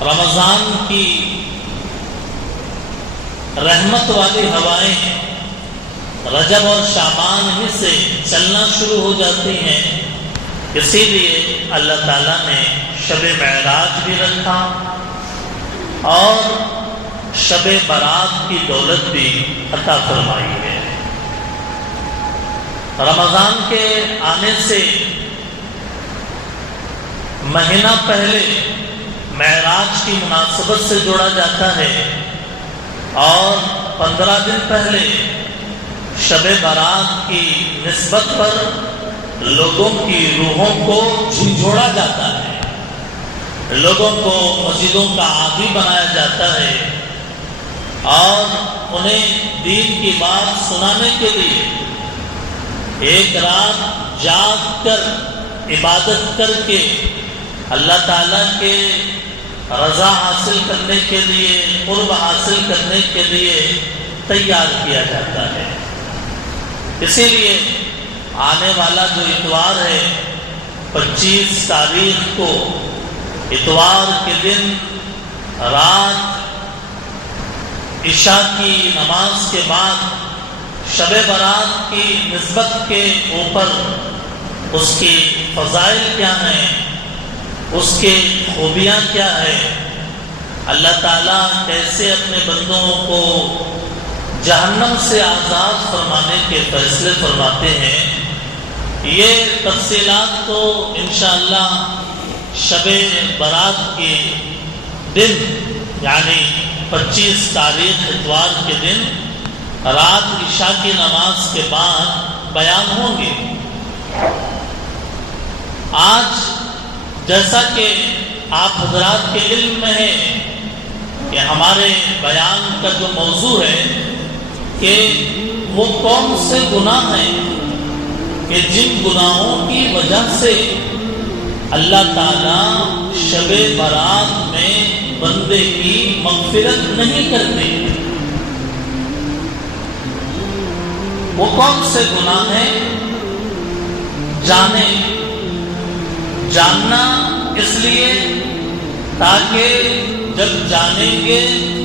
رمضان کی رحمت والی ہوائیں رجب اور شعبان ہی سے چلنا شروع ہو جاتی ہیں، اسی لیے اللہ تعالیٰ نے شب معراج بھی رکھا اور شب برات کی دولت بھی عطا فرمائی ہے۔ رمضان کے آنے سے مہینہ پہلے معراج کی مناسبت سے جوڑا جاتا ہے اور 15 دن پہلے شب برات کی نسبت پر لوگوں کی روحوں کو جھنجھوڑا جاتا ہے، لوگوں کو مسجدوں کا عادی بنایا جاتا ہے اور انہیں دین کی بات سنانے کے لیے ایک رات جاگ کر عبادت کر کے اللہ تعالیٰ کے رضا حاصل کرنے کے لیے، قرب حاصل کرنے کے لیے تیار کیا جاتا ہے۔ اسی لیے آنے والا جو اتوار ہے 25 تاریخ کو، اتوار کے دن رات عشاء کی نماز کے بعد شب برات کی نسبت کے اوپر اس کی فضائل کیا ہیں، اس کی خوبیاں کیا ہے، اللہ تعالیٰ کیسے اپنے بندوں کو جہنم سے آزاد فرمانے کے فیصلے فرماتے ہیں، یہ تفصیلات تو انشاءاللہ شب برات کے دن یعنی 25 تاریخ اتوار کے دن رات عشاء کی نماز کے بعد بیان ہوں گے۔ آج جیسا کہ آپ حضرات کے علم میں ہے کہ ہمارے بیان کا جو موضوع ہے کہ وہ کون سے گناہ ہیں کہ جن گناہوں کی وجہ سے اللہ تعالیٰ شب برات میں بندے کی مغفرت نہیں کرتے۔ وہ کون سے گناہ ہیں؟ جاننا اس لیے تاکہ جب جانیں گے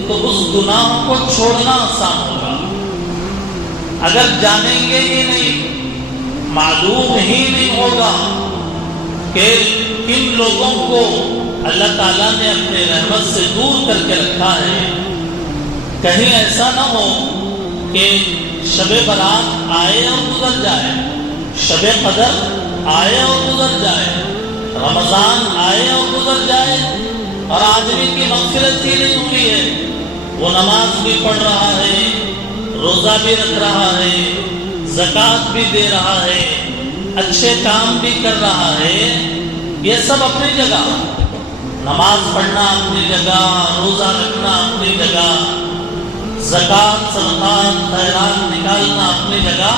تو اس گناہ کو چھوڑنا آسان ہوگا۔ اگر جانیں گے ہی نہیں، معلوم ہی نہیں ہوگا کہ کن لوگوں کو اللہ تعالیٰ نے اپنے رحمت سے دور کر کے رکھا ہے، کہیں ایسا نہ ہو کہ شب برات آئے اور گزر جائے، شب قدر آئے اور گزر جائے، رمضان آئے اور گزر جائے اور آدمی کی مغفرت ہی نہیں ہوئی ہے، وہ نماز بھی پڑھ رہا ہے، روزہ بھی رکھ رہا ہے، زکوٰۃ بھی دے رہا ہے، اچھے کام بھی کر رہا ہے، یہ سب اپنی جگہ، نماز پڑھنا اپنی جگہ، روزہ رکھنا اپنی جگہ، زکوٰۃ صدقات خیرات نکالنا اپنی جگہ،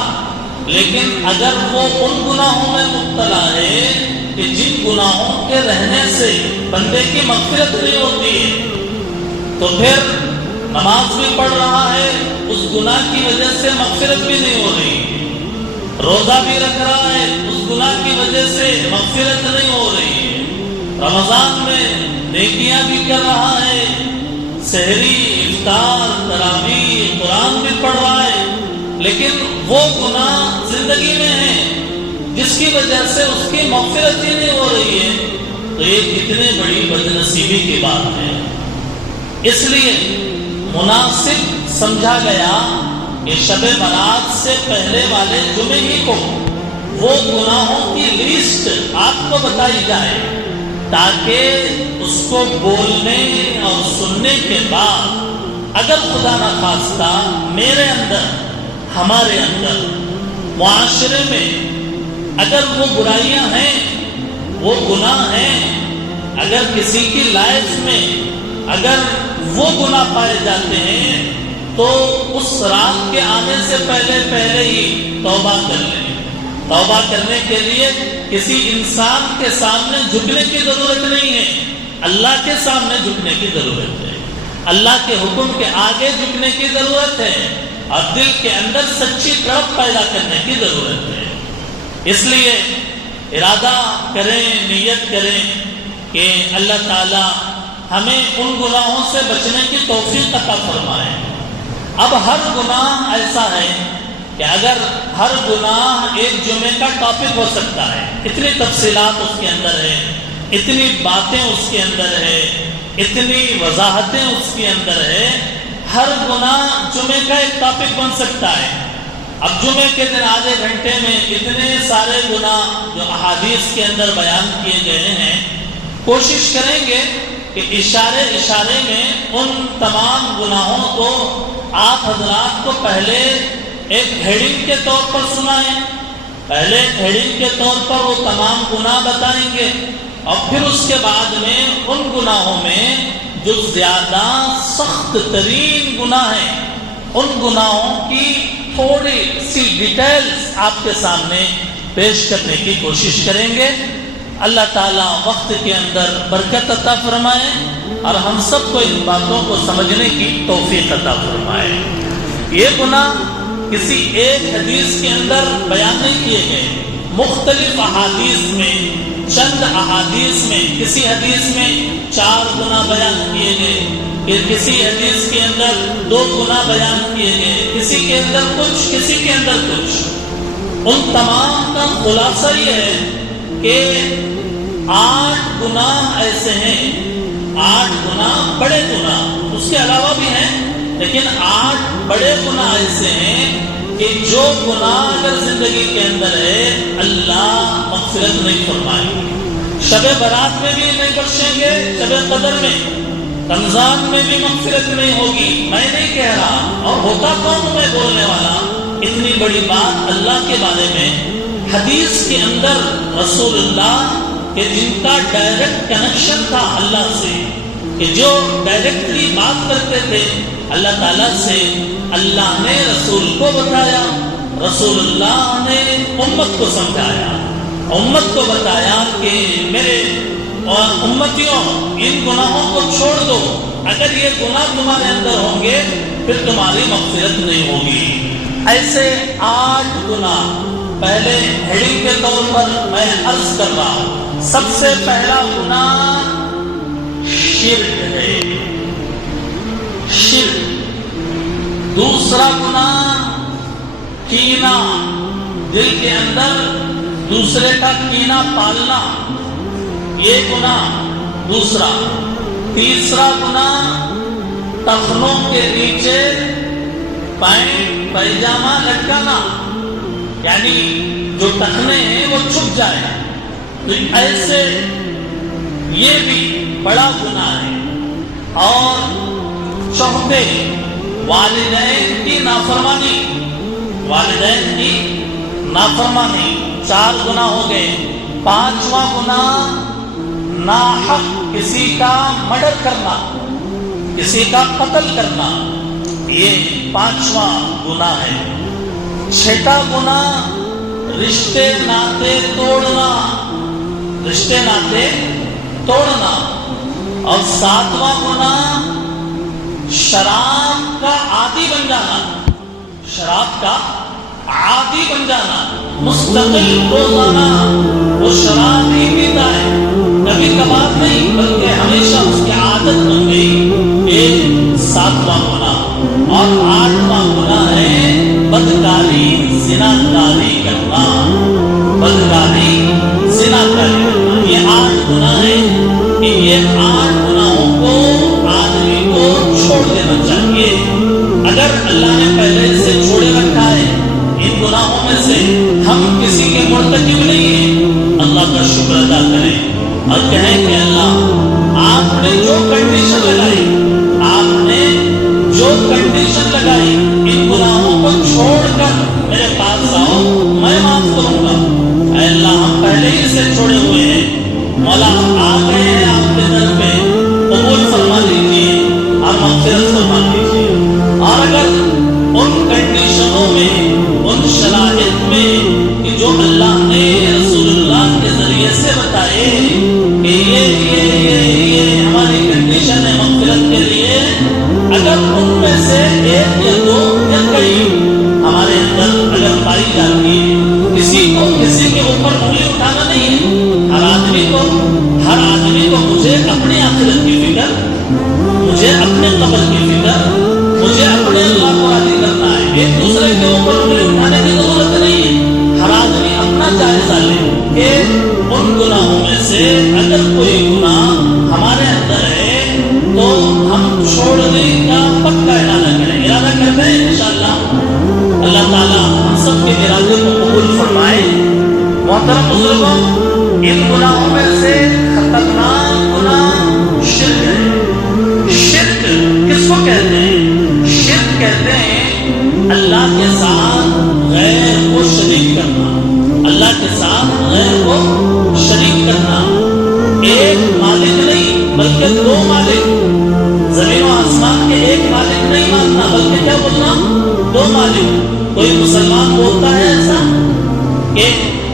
لیکن اگر وہ ان گناہوں میں مبتلا ہے کہ جن گناہوں کے رہنے سے بندے کی مغفرت نہیں ہوتی ہے، تو پھر نماز بھی پڑھ رہا ہے، اس گناہ کی وجہ سے مغفرت بھی نہیں ہو رہی، روزہ بھی رکھ رہا ہے، اس گناہ کی وجہ سے مغفرت نہیں ہو رہی ہے، رمضان میں نیکیاں بھی کر رہا ہے، سحری افطار تراویح قرآن بھی پڑھ رہا ہے، لیکن وہ گناہ زندگی میں ہے جس کی وجہ سے اس کی مغفرت ہی نہیں ہو رہی ہے، تو یہ کتنی بڑی بدنصیبی کی بات ہے۔ اس لیے مناسب سمجھا گیا کہ شب برات سے پہلے والے جمعے ہی کو وہ گناہوں کی لسٹ آپ کو بتائی جائے، تاکہ اس کو بولنے اور سننے کے بعد اگر خدا نخواستہ میرے اندر، ہمارے اندر، معاشرے میں اگر وہ برائیاں ہیں، وہ گناہ ہیں، اگر کسی کی لائف میں اگر وہ گناہ پائے جاتے ہیں تو اس رات کے آنے سے پہلے ہی توبہ کر لیں۔ توبہ کرنے کے لیے کسی انسان کے سامنے جھکنے کی ضرورت نہیں ہے، اللہ کے سامنے جھکنے کی ضرورت ہے، اللہ کے حکم کے آگے جھکنے کی ضرورت ہے اور دل کے اندر سچی تڑپ پیدا کرنے کی ضرورت ہے۔ اس لیے ارادہ کریں، نیت کریں کہ اللہ تعالیٰ ہمیں ان گناہوں سے بچنے کی توفیق عطا فرمائے۔ اب ہر گناہ ایسا ہے کہ اگر ہر گناہ ایک جمعے کا ٹاپک ہو سکتا ہے، اتنی تفصیلات اس کے اندر ہے، اتنی باتیں اس کے اندر ہے، اتنی وضاحتیں اس کے اندر ہے، ہر گناہ جمعے کا ایک ٹاپک بن سکتا ہے۔ اب جمعے کے دن آدھے گھنٹے میں اتنے سارے گناہ جو احادیث کے اندر بیان کیے گئے ہیں، کوشش کریں گے کہ اشارے اشارے میں ان تمام گناہوں کو آپ حضرات کو پہلے ایک ہیڈنگ کے طور پر سنائیں، پہلے ہیڈنگ کے طور پر وہ تمام گناہ بتائیں گے، اور پھر اس کے بعد میں ان گناہوں میں جو زیادہ سخت ترین گناہ ہیں ان گناہوں کی تھوڑی سی ڈیٹیلز آپ کے سامنے پیش کرنے کی کوشش کریں گے۔ اللہ تعالیٰ وقت کے اندر برکت عطا فرمائے اور ہم سب کو ان باتوں کو سمجھنے کی توفیق عطا فرمائے۔ یہ گناہ کسی ایک حدیث کے اندر بیان نہیں کیے گئے، مختلف احادیث میں، چند احادیث میں، کسی حدیث میں 4 گناہ بیان کیے گئے، پھر کسی حدیث کے اندر 2 گناہ بیان کیے گئے، کسی کے اندر کچھ، کسی کے اندر کچھ۔ ان تمام کا خلاصہ یہ ہے کہ 8 گناہ ایسے ہیں، 8 گناہ بڑے گناہ، اس کے علاوہ بھی ہیں، لیکن 8 بڑے گناہ ایسے ہیں کہ جو گناہ اگر زندگی کے اندر ہے اللہ مغفرت نہیں فرمائے گی۔ شب برات میں بھی نہیں بخشیں گے، شب قدر میں، رمضان میں بھی مغفرت نہیں ہوگی۔ میں نہیں کہہ رہا، اور ہوتا کون میں بولنے والا، اتنی بڑی بات اللہ کے بارے میں حدیث کے اندر رسول اللہ کہ جن کا ڈائریکٹ کنیکشن تھا اللہ سے، کہ جو ڈائریکٹلی بات کرتے تھے اللہ تعالیٰ سے، اللہ نے رسول کو بتایا، رسول اللہ نے امت کو سمجھایا، امت کو بتایا کہ میرے امتیوں ان گناہوں کو چھوڑ دو، اگر یہ گناہ تمہارے اندر ہوں گے پھر تمہاری مغفرت نہیں ہوگی۔ ایسے 8 گناہ پہلے ہیڈنگ کے طور پر میں عرض کر رہا ہوں۔ سب سے پہلا گناہ شرک ہے، شرک۔ دوسرا گناہ کینہ، دل کے اندر دوسرے کا کینہ پالنا، یہ گناہ دوسرا۔ تیسرا گناہ ٹخنوں کے نیچے پینٹ پیجامہ لٹکانا، یعنی جو ٹخنے ہیں وہ چھپ جائے، تو ایسے یہ بھی بڑا گناہ ہے۔ اور چوتھے والدین کی نافرمانی، والدین کی نافرمانی، 4 گناہ ہو گئے۔ 5واں گناہ ناحق کسی کا مرڈر کرنا، کسی کا قتل کرنا، یہ 5واں گناہ ہے۔ 6واں گناہ رشتے ناطے توڑنا، رشتے ناطے توڑنا۔ اور 7واں گناہ شراب کا عادی بن جانا، شراب کا عادی بن جانا، مستقل روزانہ وہ شراب ہی پیتا ہے، کبھی کبھار نہیں بلکہ ہمیشہ اس کی عادت بن گئی، یہ 7واں گناہ۔ اور 8واں گناہ ہے بدکاری، زناکاری کرنا، بدکاری، زناکاری کرنا۔ یہ 8 گناہ ہیں کہ یہ 8 گناہوں کو آدمی کو چھوڑ دینا چاہیے۔ اگر اللہ نے پہلے سے چھوڑے رکھا ہے ان گناہوں میں سے، ہم کسی کے مرتکب نہیں ہیں، اللہ کا شکر ادا کریں اور کہیں کہ اللہ آپ نے جو کنڈیشن لگائی، آپ نے جو کنڈیشن لگائی، ان گناہوں کو چھوڑ کر میرے پاس آؤ، میں معاف کروں گا۔ اے اللہ ہم پہلے ہی سے چھوڑے ہوئے ہیں، مولا ہم آ گئے ہیں آپ کے در پہ، قبول فرما لیجیے اور مغفرت فرما لیجیے۔ اور اگر ان مجھے اپنے قبر کی فکر، مجھے اپنے اللہ کو راضی کرنا ہے، ایک دوسرے کے اوپر انگلی اٹھانے کی ضرورت نہیں ہے۔ ہر آدمی اپنا جائزہ لے کہ ان گناہوں میں سے اگر کوئی گناہ ہمارے اندر ہے تو ہم چھوڑنے کا پکا ارادہ کریں۔ ارادہ کرتے ہیں انشاءاللہ اللہ تعالیٰ ہم سب کے ارادے کو قبول فرمائے۔ محترم بزرگوں، ان گناہوں میں سے خطرناک گناہ شرک ہے۔ شرک کس کو کہتے ہیں؟ شرک کہتے ہیں اللہ کے ساتھ غیر کو شریک کرنا، اللہ کے ساتھ غیر کو شریک کرنا۔ ایک مالک نہیں بلکہ دو مالک، زمین و آسمان کے ایک مالک نہیں ماننا بلکہ کیا بولنا؟ دو مالک۔ کوئی مسلمان بولتا ہے ایسا کہ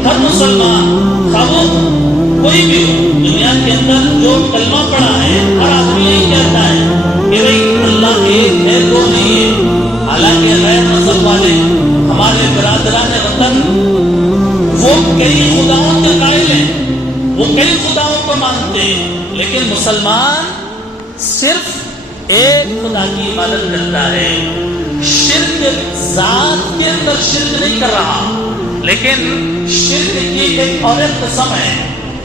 ہر مسلمان خواہ کوئی بھی ہو دنیا کے اندر جو کلمہ پڑھا ہے ہر آدمی یہی کہتا ہے کہ بھئی اللہ ایک ہے، دو نہیں ہے۔ حالانکہ غیر مذہب والے ہمارے برادران وطن وہ کئی خداؤں کے قائل ہیں، وہ کئی خداؤں کو مانتے ہیں، لیکن مسلمان صرف ایک خدا کی عبادت کرتا ہے۔ شرک ذات کے اندر شرک نہیں کر رہا، لیکن شرک کی ایک اور ایک قسم ہے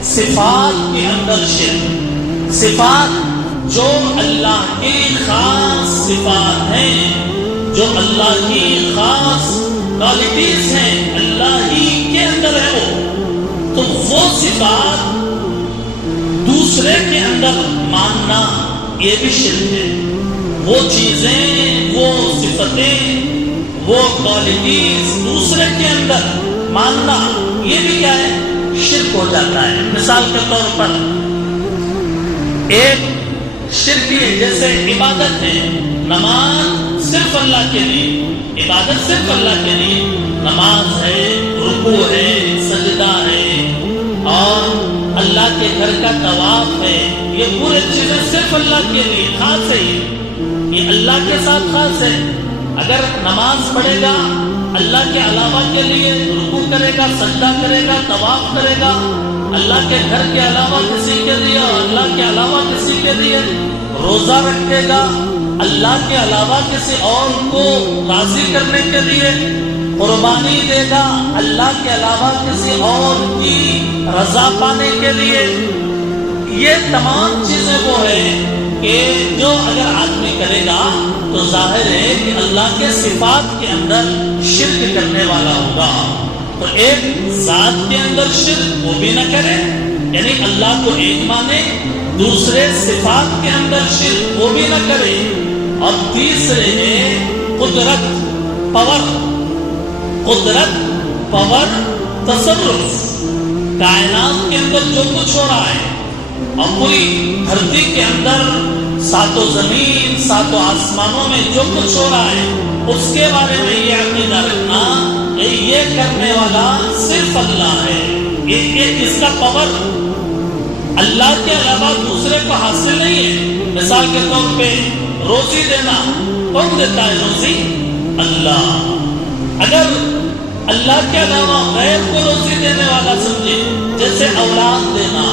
صفات کے اندر شرک۔ صفات جو اللہ کی خاص صفات ہیں، جو اللہ کی خاص کوالٹیز ہیں، اللہ ہی کے اندر ہے وہ، تو وہ صفات دوسرے کے اندر ماننا یہ بھی شرک ہے۔ وہ چیزیں، وہ صفتیں، وہ کوالٹیز دوسرے کے اندر ماننا یہ بھی کیا ہے؟ شرک ہو جاتا ہے۔ مثال کے طور پر ایک شرک ہے جیسے عبادت ہے، نماز صرف اللہ کے لیے، عبادت صرف اللہ کے لیے، نماز ہے، رکوع ہے، سجدہ ہے اور اللہ کے گھر کا طواف ہے، یہ پورے چیزیں صرف اللہ کے لیے خاص ہے، یہ اللہ کے ساتھ خاص ہے۔ اگر نماز پڑھے گا اللہ کے علاوہ کے لیے، رکوع کرے گا، سجدہ کرے گا، طواف کرے گا اللہ کے گھر کے علاوہ کسی کے لیے اور اللہ کے علاوہ کسی کے لیے، روزہ رکھے گا اللہ کے علاوہ کسی اور کو راضی کرنے کے لیے، قربانی دے گا اللہ کے علاوہ کسی اور کی رضا پانے کے لیے، یہ تمام چیزیں وہ ہیں کہ جو اگر آدمی کرے گا تو ظاہر ہے کہ اللہ کے صفات کے اندر شرک کرنے والا ہوگا۔ تو ایک ذات کے اندر شرک وہ بھی نہ کرے، یعنی اللہ کو ایک مانے، دوسرے صفات کے اندر شرک وہ بھی نہ کرے، اور تیسرے ہے قدرت، پاور، تصرف، کائنات کے اندر جو کچھ ہو رہا ہے اور پوری دھرتی کے اندر ساتوں زمین ساتوں آسمانوں میں جو کچھ ہو رہا ہے اس کے بارے میں یہ عقیدہ رکھنا کہ یہ کرنے والا صرف اللہ ہے، یہ اس کا پاور اللہ کے علاوہ دوسرے کو حاصل نہیں ہے۔ مثال کے طور پہ روزی دینا، کون دیتا ہے روزی؟ اللہ۔ اگر اللہ کے علاوہ غیر کو روزی دینے والا سمجھے، جیسے اولاد دینا،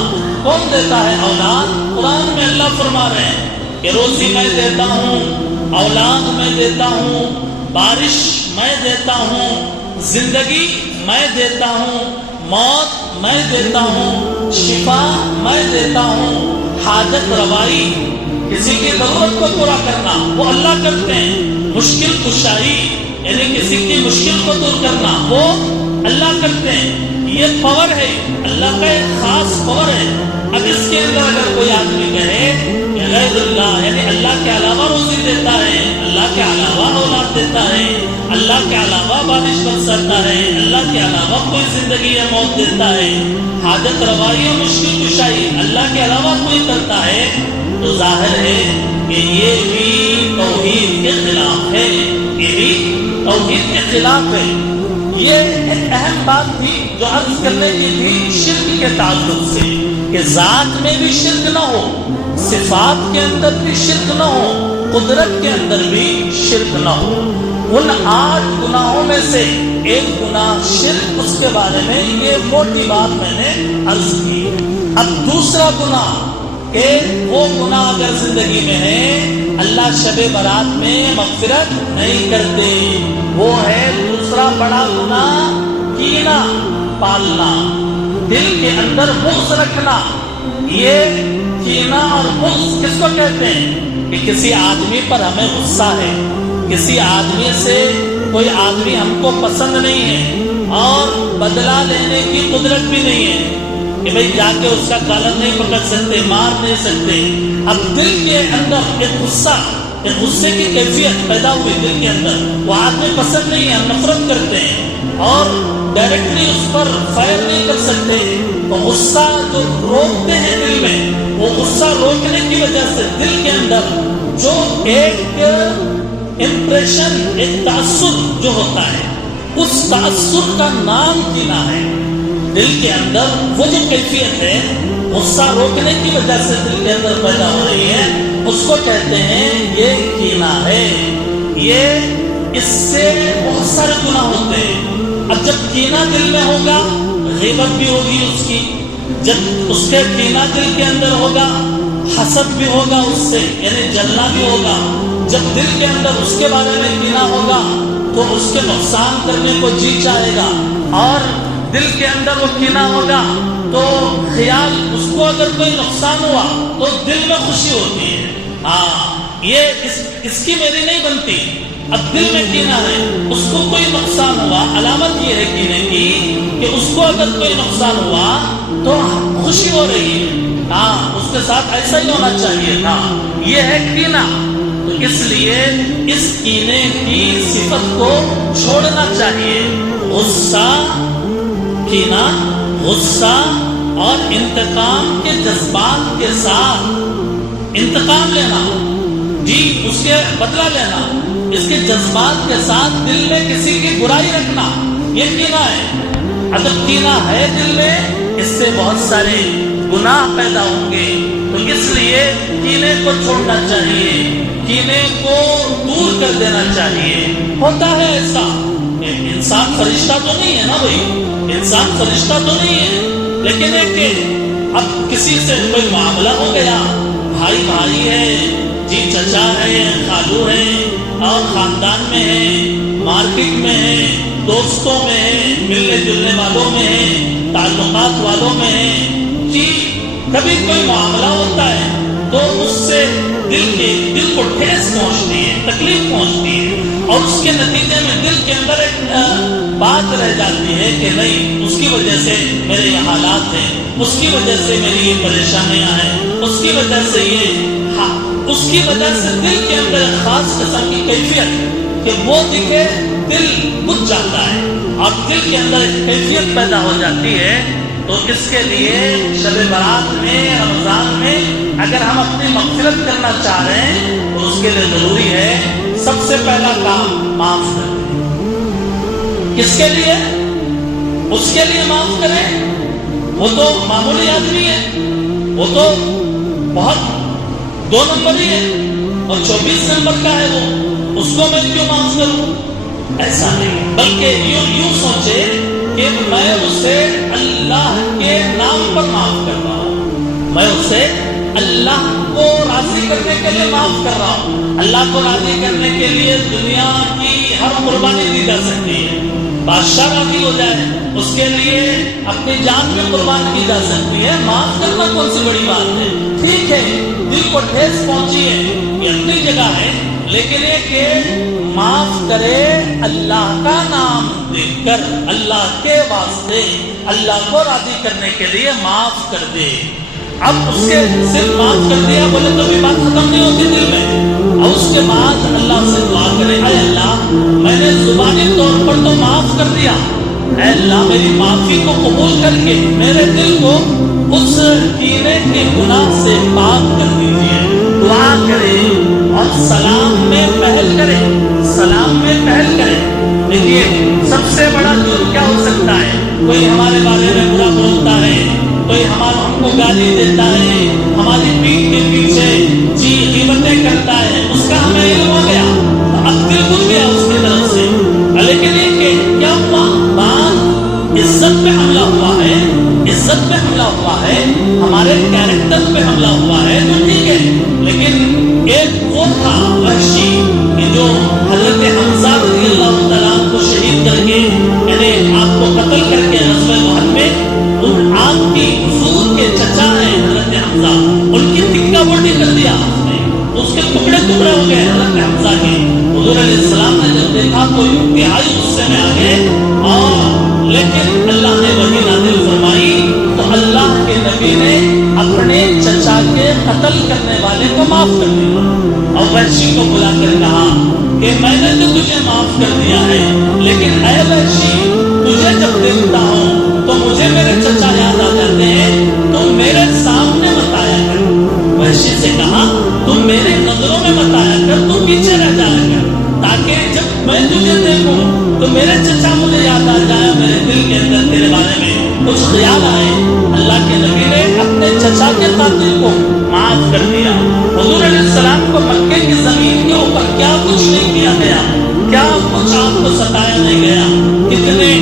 کون دیتا ہے اولاد؟ قرآن میں اللہ فرما رہے ہیں کہ روزی میں دیتا ہوں، اولاد میں دیتا ہوں، بارش میں دیتا ہوں، زندگی میں دیتا ہوں، موت میں دیتا ہوں، شفا میں دیتا ہوں، حاجت روائی، کسی کی ضرورت کو پورا کرنا وہ اللہ کرتے ہیں، مشکل کشائی یعنی کسی کی مشکل کو دور کرنا وہ اللہ کرتے ہیں۔ یہ پاور ہے، اللہ کا ایک خاص پاور ہے۔ اب اس کے اندر اگر کوئی آدمی کہے کہ غیر اللہ یعنی اللہ کے علاوہ روزی دیتا ہے، اللہ کے علاوہ اولاد دیتا ہے، اللہ کے علاوہ بارش برساتا ہے، اللہ کے علاوہ کوئی زندگی یا موت دیتا ہے، حاجت روائی اور مشکل کشائی اللہ کے علاوہ کوئی کرتا ہے، تو ظاہر ہے کہ یہ بھی توحید کے خلاف ہے، یہ بھی توحید کے خلاف ہے۔ یہ ایک اہم بات تھی جو عرض کرنے کی تھی شرک کے تعلق سے، کہ ذات میں بھی شرک نہ ہو، صفات کے اندر بھی شرک نہ ہو، قدرت کے اندر بھی شرک نہ ہو۔ ان 8 گناہوں میں سے ایک گناہ شرک، اس کے بارے میں یہ موٹی بات میں نے عرض کی۔ اب دوسرا گناہ کہ وہ گناہ اگر زندگی میں ہے اللہ شب برات میں مغفرت نہیں کرتے۔ وہ ہے دوسرا بڑا گناہ کینہ پالنا، دل کے اندر بغض رکھنا۔ یہ کینہ اور بغض کس کو کہتے ہیں؟ کہ کسی آدمی پر ہمیں غصہ ہے، کسی آدمی سے کوئی آدمی ہم کو پسند نہیں ہے اور بدلہ لینے کی قدرت بھی نہیں ہے کہ بھئی جا کے اس کا کالر نہیں پکڑ سکتے، مار نہیں سکتے۔ اب دل کے اندر ایک غصہ، ایک غصے کی کیفیت پیدا ہوئی دل کے اندر، وہ آدمی پسند نہیں ہے، ہم نفرت کرتے ہیں اور ڈائریکٹلی اس پر فائر نہیں کر سکتے۔ تو غصہ جو روکتے ہیں دل میں، وہ غصہ روکنے کی وجہ سے دل کے اندر جو ایک امپریشن، ایک تاثر جو ہوتا ہے، اس تاثر کا نام کینہ ہے۔ دل کے اندر وہ جو کیفیت ہے غصہ روکنے کی وجہ سے دل کے اندر پیدا ہو رہی ہے، اس کو کہتے ہیں یہ کینہ ہے۔ یہ اس سے بہت سارے گناہ ہوتے ہیں۔ اب جب کینہ دل میں ہوگا غیبت بھی ہوگی اس کی، جب اس کے کینہ دل کے اندر ہوگا حسد بھی ہوگا اس سے، یعنی جلنا بھی ہوگا۔ جب دل کے اندر اس کے بارے میں کینہ ہوگا تو اس کے نقصان کرنے کو جی چاہے گا، اور دل کے اندر وہ کینہ ہوگا تو خیال اس کو اگر کوئی نقصان ہوا تو دل میں خوشی ہوتی ہے، ہاں یہ اس کی میری نہیں بنتی۔ اب دل میں کینہ ہے، اس کو کوئی نقصان ہوا، علامت یہ ہے کینے کی کہ اس کو اگر کوئی نقصان ہوا تو خوشی ہو رہی ہے، ہاں اس کے ساتھ ایسا ہی ہونا چاہیے تھا۔ یہ ہے کینہ۔ تو اس لیے اس کینے کی صفت کو چھوڑنا چاہیے۔ غصہ، کینہ، غصہ اور انتقام کے جذبات کے ساتھ انتقام لینا، جی اس کے بدلہ لینا، اس کے جذبات کے ساتھ دل میں کسی کی برائی رکھنا، یہ کینہ ہے۔ اگر کینہ ہے دل میں، اس سے بہت سارے گناہ پیدا ہوں گے۔ تو اس لیے کینے کو چھوڑنا چاہیے، کینے کو دور کر دینا چاہیے۔ ہوتا ہے ایسا، انسان فرشتہ تو نہیں ہے نا بھائی، انسان فرشتہ تو نہیں ہے، لیکن ایک کہ اب کسی سے کوئی معاملہ ہو گیا، بھائی بھائی ہے، جی چچا ہے، خالو ہے، اور خاندان میں ہے، مارکیٹ میں ہے، دوستوں میں ہے، ملنے جلنے والوں میں ہے، تعلقات والوں میں ہے، جی کبھی کوئی معاملہ ہوتا ہے تو اس سے دل کو ٹھیس پہنچتی ہے، تکلیف پہنچتی ہے، اور اس کے نتیجے میں دل کے اندر ایک بات رہ جاتی ہے کہ نہیں اس کی وجہ سے میرے یہ حالات ہیں، اس کی وجہ سے میری یہ پریشانیاں ہیں، اس کی وجہ سے یہ، اس کی وجہ سے دل کے اندر ایک خاص قسم کی کیفیت کہ وہ دکھے دل بجھ جاتا ہے، اور دل کے اندر ایک کیفیت پیدا ہو جاتی ہے۔ تو اس کے لیے شب برات میں، رمضان میں اگر ہم اپنی مغفرت کرنا چاہ رہے ہیں تو اس کے لیے ضروری ہے سب سے پہلا کام معاف کریں۔ کس کے لیے؟ اس کے لیے معاف کریں، وہ تو معمولی آدمی ہے، وہ تو بہت 2 نمبر ہی ہے اور 24 نمبر کا ہے، وہ اس کو میں کیوں معاف کروں؟ ایسا نہیں، بلکہ یوں سوچے کہ میں اسے اللہ کے نام پر معاف کر رہا ہوں، میں اسے اللہ کو راضی کرنے کے لیے معاف کر رہا ہوں۔ اللہ کو راضی کرنے کے لیے دنیا کی ہر قربانی دی جا سکتی ہے، بادشاہ راضی ہو جائے اس کے لیے اپنی جان بھی قربان کی جا سکتی ہے، معاف کرنا کون سی بڑی بات ہے؟ ٹھیک ہے دل کو ٹھیس پہنچی ہے، یہ اپنی جگہ ہے، لیکن یہ کہ معاف کرے اللہ کا نام دیکھ کر، اللہ کے واسطے، اللہ کو راضی کرنے کے لیے معاف کر دے۔ اب اس کے صرف معاف کر دیا بولے تو بھی بات ختم نہیں ہوتی دل میں، اور اس کے بعد اللہ سے دعا کرے، اے اللہ میں نے زبانی طور پر تو معاف کر دیا، اے اللہ میری معافی کو قبول کر کے میرے دل کو اس کینے کے گناہ سے پاک کر دیجیے۔ دعا کرے اور سلام میں پہل کرے، سلام میں پہل کرے۔ دیکھیے سب سے بڑا جرم کیا ہو سکتا ہے؟ کوئی ہمارے بارے میں برا بولتا ہے، کوئی ہم کو گالی دیتا ہے، ہماری پیٹھ کے پیچھے جی غیبتیں کرتا ہے، اس کا ہمیں علم ہو گیا، اب دل بھول گیا اس کی طرف سے، لیکن یہ کہ کیا ہوا؟ بات عزت پہ حملہ ہوا ہے، عزت پہ حملہ ہوا ہے، ہمارے کیریکٹر پہ حملہ ہوا ہے تو ٹھیک ہے، لیکن ٹکڑے ہو گئے حضرت حمزہ کے. حضور علیہ السلام نے جب دیکھا تو انتہائی غصے میں آ گئے, اور لیکن اللہ نے وحی نازل فرمائی تو اللہ کے نبی نے اپنے چچا کے قتل کرنے والے کو معاف کر دیا, اور وحشی کو بلا کر کہا کہ میں نے تو تجھے معاف کر دیا ہے, لیکن اے وحشی تجھے جب دیکھتا ہوں تو مجھے میرے چچا یاد آ جاتے ہیں, تو میرے سامنے مت آیا کر. وحشی سے کہا تم میرے نظروں میں مت آیا کر, تم پیچھے رہ جایا کر, تاکہ جب میں تجھے دیکھوں تو میرے چچا مجھے یاد آ جائے, میرے دل کے اندر تیرے بارے میں کچھ خیال آئے. اللہ کے نبی نے اپنے چچا کے قاتل کو معاف کر دیا. حضور علیہ السلام کو مکے کی زمین کے اوپر کیا کچھ نہیں کیا گیا, کیا کچھ آپ کو ستایا نہیں گیا, کتنے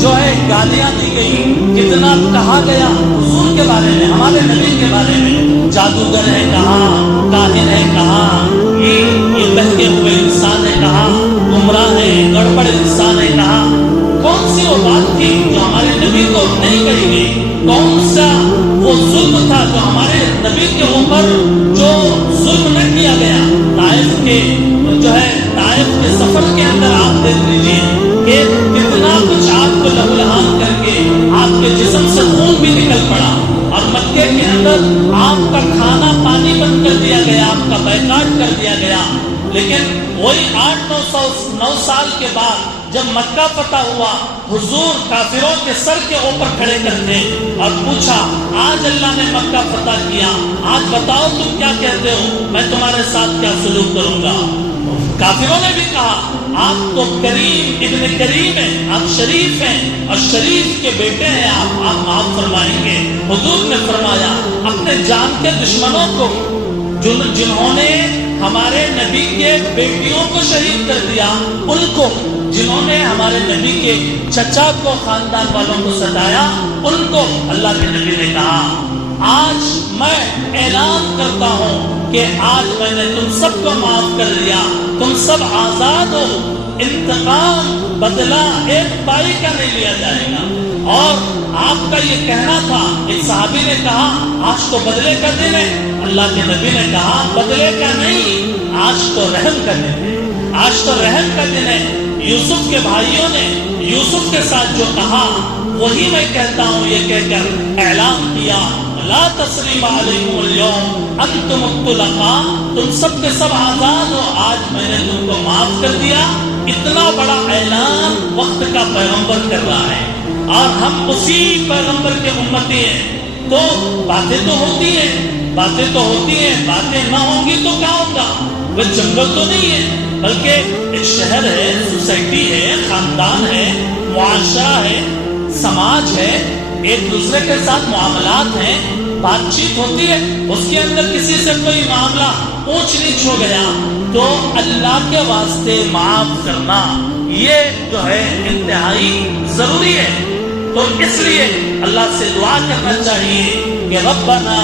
جو ہے گالیاں دی گئی, کتنا کہا گیا حضور کے بارے میں, ہمارے نبی کے بارے میں. جادوگر ہے کہا, کاہن ہے کہا, یہ بہکے ہوئے انسان ہے کہا, گمراہ ہے, گڑبڑ انسان ہے کہا. کون سی وہ بات تھی جو ہمارے نبی کو نہیں کہی گئی؟ کون سا وہ ظلم تھا جو ہمارے نبی کے اوپر جو ظلم نہ کیا گیا؟ طائف کے جو ہے طائف کے سفر کے اندر آپ دیکھ لیجیے کہ کتنا کچھ آپ کو لہولہان کر کے آپ کے جسم سے خون بھی نکل پڑا, اور مکے کے اندر آپ کا کھانا پانی بند کر دیا گیا, آپ کا بیکاٹ کر دیا گیا. لیکن وہی 8-9 سال کے بعد جب مکہ فتح ہوا, حضور کافروں کے سر کے اوپر کھڑے کرتے اور پوچھا آج اللہ نے مکہ فتح کیا, آج بتاؤ تم کیا کہتے ہو, میں تمہارے ساتھ کیا سلوک کروں گا. کافروں نے بھی کہا آپ تو کریم ابن کریم ہیں, آپ شریف ہیں, اور شریف کے بیٹے ہیں, آپ معاف فرمائیں گے. حضور نے فرمایا اپنے جان کے دشمنوں کو, جنہوں نے ہمارے نبی کے بیٹیوں کو شہید کر دیا, ان کو, جنہوں نے ہمارے نبی کے چچا کو, خاندان والوں کو ستایا, ان کو. اللہ کے نبی نے کہا آج میں اعلان کرتا ہوں کہ آج میں نے تم سب کو معاف کر دیا, تم سب آزاد ہو. انتقام بدلہ ایک بائی کا نہیں لیا جائے گا. اور آپ کا یہ کہنا تھا, ایک صحابی نے کہا آج تو بدلے کا دن ہے. اللہ کے نبی نے کہا بدلے کا نہیں, آج تو رحم کا دن ہے, آج تو رحم کا دن ہے. یوسف کے بھائیوں نے یوسف کے ساتھ جو کہا وہی میں کہتا ہوں, یہ کہہ کر اعلان کیا لا تسریم علیکم اليوم انتم الطلقاء, تم سب کے سب آزاد ہو, آج میں نے تم کو معاف کر دیا. اتنا بڑا اعلان وقت کا پیغمبر کر رہا ہے, اور ہم اسی پیغمبر کے امتی ہیں. تو باتیں تو ہوتی ہیں, باتیں تو ہوتی ہیں, باتیں نہ ہوں گی تو کیا ہوگا؟ وہ جنگل تو نہیں ہے, بلکہ ایک شہر ہے, سوسائٹی ہے, خاندان ہے, معاشرہ ہے, سماج ہے, ایک دوسرے کے ساتھ معاملات ہیں, بات چیت ہوتی ہے. اس کے اندر کسی سے کوئی معاملہ اونچ نیچ ہو گیا تو اللہ کے واسطے معاف کرنا یہ جو ہے انتہائی ضروری ہے. تو اس لیے اللہ سے دعا کرنا چاہیے کہ ربنا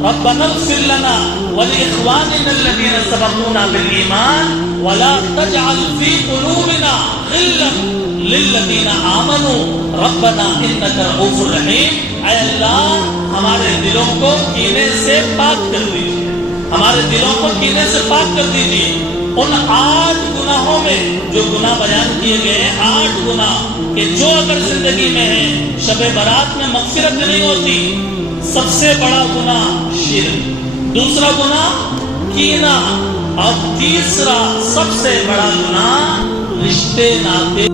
اغفر لنا ولاخواننا الذين سبقونا بالایمان ولا تجعل في قلوبنا غلا للذین آمنوا ربنا انک رؤوف رحیم. اے اللہ ہمارے دلوں کو کینے سے پاک کر دیجیے, ہمارے دلوں کو کینے سے پاک کر دیجیے. ان 8 گناہوں میں جو گناہ بیان کیے گئے ہیں, 8 گناہ کہ جو اگر زندگی میں ہیں شب برات میں مغفرت نہیں ہوتی. سب سے بڑا گناہ شرک, دوسرا گناہ کینہ, اور تیسرا سب سے بڑا گناہ رشتے ناطے